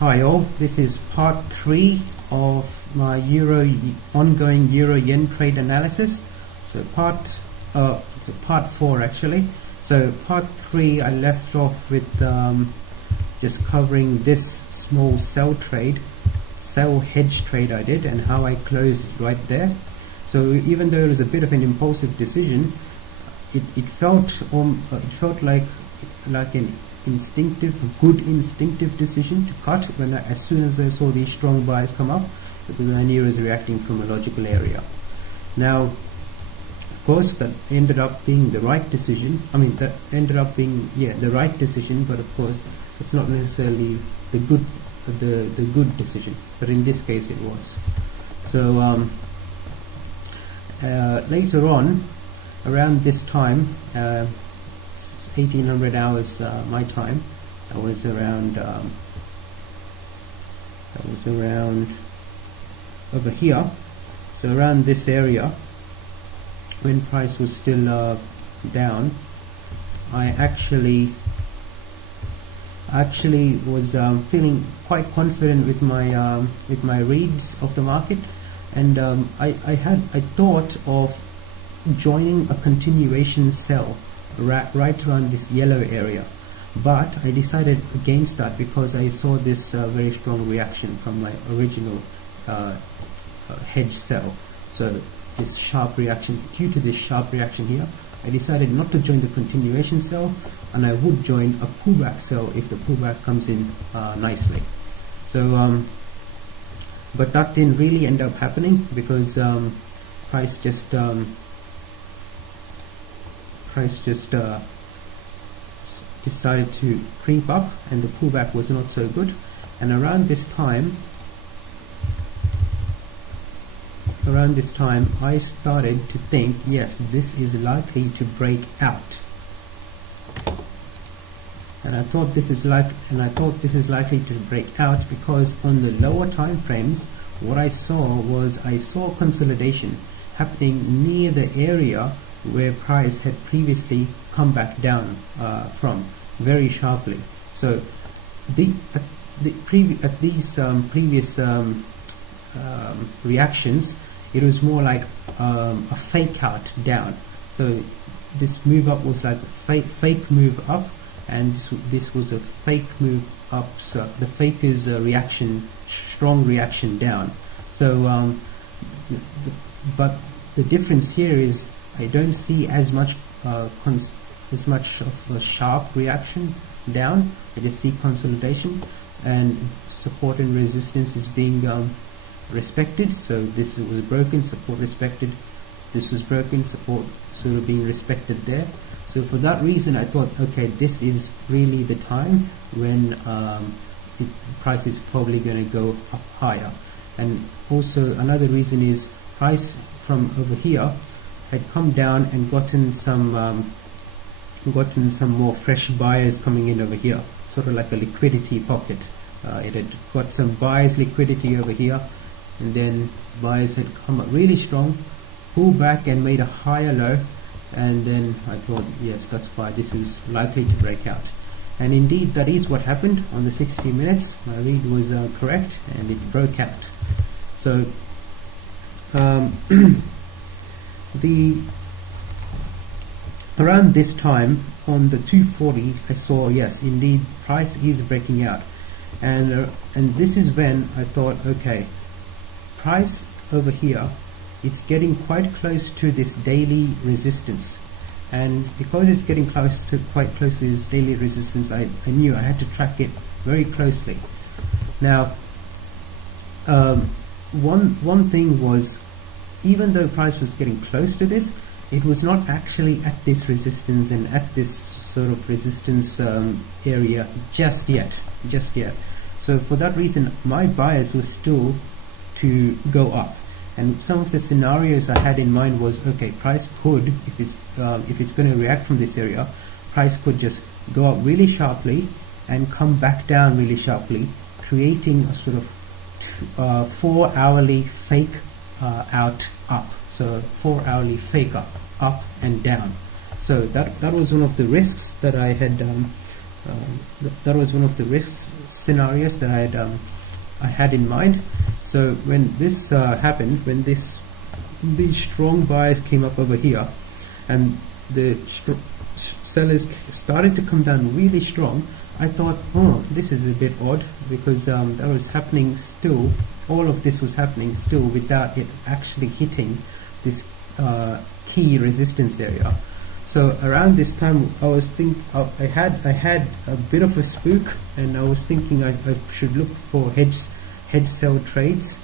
Hi all, this is part 3 of my ongoing Euro Yen trade analysis. So part 4 actually. So part 3 I left off with just covering this small sell hedge trade I did and how I closed right there. So even though it was a bit of an impulsive decision, it felt like an good instinctive decision to cut as soon as I saw these strong buys come up, because I knew it was reacting from a logical area. Now, of course, that ended up being the right decision. That ended up being the right decision, but of course, it's not necessarily the good decision. But in this case, it was. So later on, around this time, 1800 hours my time, that was around over here. So around this area, when price was still down, I actually was feeling quite confident with my reads of the market, and I thought of joining a continuation sell right around this yellow area, but I decided against that because I saw this very strong reaction from my original hedge sell. So this sharp reaction, due to this sharp reaction here, I decided not to join the continuation sell, and I would join a pullback sell if the pullback comes in nicely. So but that didn't really end up happening, because price just decided to creep up, and the pullback was not so good. And around this time I started to think, yes, this is likely to break out, and I thought this is likely to break out because on the lower time frames, what I saw consolidation happening near the area where price had previously come back down from very sharply. So at these previous reactions, it was more like a fake out down. So this move up was like a fake move up, and this was a fake move up. So the fake is a reaction, strong reaction down. So but the difference here is I don't see as much of a sharp reaction down. I just see consolidation, and support and resistance is being respected. So this was broken, support respected. This was broken, support sort of being respected there. So for that reason, I thought, okay, this is really the time when the price is probably going to go up higher. And also another reason is price from over here had come down and gotten some more fresh buyers coming in over here, sort of like a liquidity pocket. It had got some buyers liquidity over here, and then buyers had come up really strong, pulled back and made a higher low, and then I thought, yes, that's why this is likely to break out. And indeed, that is what happened on the 60 minutes. My read was correct, and it broke out. So around this time on the 240, I saw, yes, indeed, price is breaking out, and this is when I thought, okay, price over here, it's getting quite close to this daily resistance, and because it's getting quite close to this daily resistance, I knew I had to track it very closely. Now, one thing was, even though price was getting close to this, it was not actually at this resistance and at this sort of resistance area just yet. So for that reason, my bias was still to go up. And some of the scenarios I had in mind was, okay, price could, if it's going to react from this area, price could just go up really sharply and come back down really sharply, creating a sort of 4 hourly fake out up. So 4 hourly fake up and down. So that was one of the risks that I had that was one of the risk scenarios that I had in mind. So when this happened, when these strong buyers came up over here, and the sellers started to come down really strong, I thought, oh, this is a bit odd, because that was happening still. All of this was happening still without it actually hitting this key resistance area. So around this time, I had a bit of a spook, and I was thinking I should look for hedge sell trades,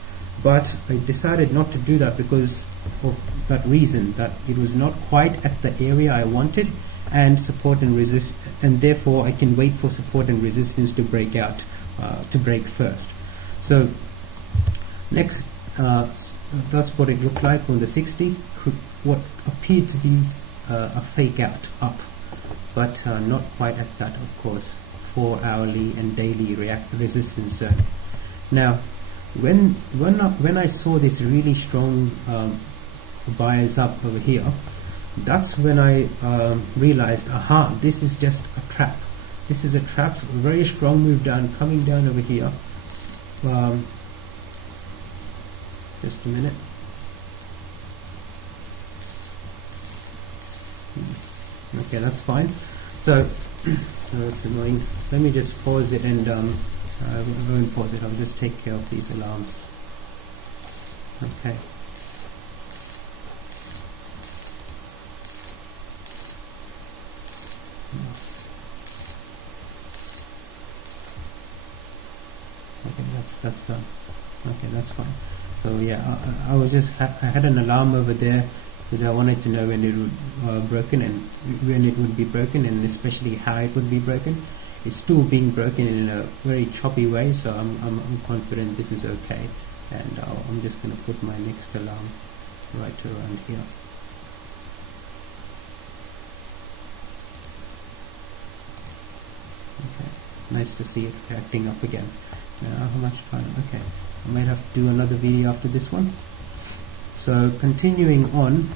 but I decided not to do that because of that reason, that it was not quite at the area I wanted, and support and resist, and therefore I can wait for support and resistance to break out, to break first. So next, that's what it looked like on the 60. What appeared to be a fake out up, but not quite at that, of course, 4 hourly and daily resistance zone. Now, when I saw this really strong buyers up over here, that's when I realized, aha, this is just a trap. This is a trap, a very strong move down, coming down over here. Just a minute. Okay, that's fine. So that's annoying. Let me just pause it, and I won't pause it. I'll just take care of these alarms. Okay. Okay, that's done. Okay, that's fine. So yeah, I was just I had an alarm over there, because I wanted to know when it would broken, and when it would be broken, and especially how it would be broken. It's still being broken in a very choppy way, so I'm confident this is okay, and I'm just going to put my next alarm right around here. Okay, nice to see it acting up again. Now, how much time? Okay, I might have to do another video after this one. So continuing on,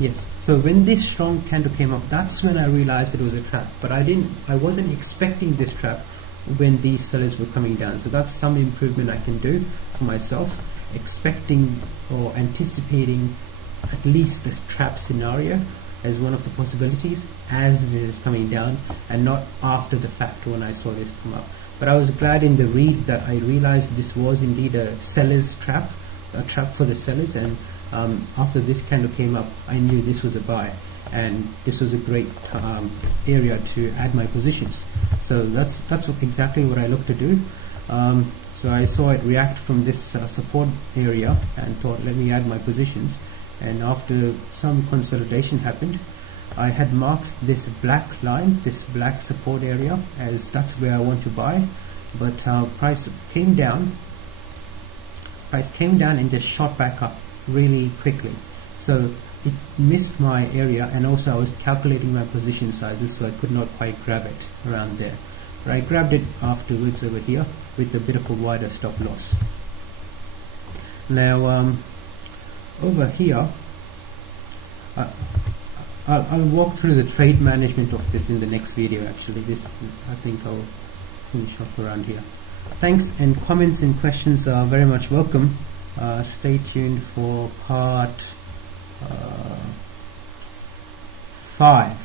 yes, so when this strong candle came up, that's when I realized it was a trap, but I wasn't expecting this trap when these sellers were coming down. So that's some improvement I can do for myself, expecting or anticipating at least this trap scenario as one of the possibilities as this is coming down, and not after the fact when I saw this come up. But I was glad in the read that I realized this was indeed a seller's trap, a trap for the sellers, and after this candle came up, I knew this was a buy, and this was a great area to add my positions. So that's exactly what I looked to do. So I saw it react from this support area and thought, let me add my positions. And after some consolidation happened, I had marked this black line, this black support area, as that's where I want to buy, but price came down and just shot back up really quickly. So it missed my area, and also I was calculating my position sizes, so I could not quite grab it around there. But I grabbed it afterwards over here with a bit of a wider stop loss. Now over here, I'll walk through the trade management of this in the next video. Actually, this I think I'll finish up around here. Thanks, and comments and questions are very much welcome. Stay tuned for part 5.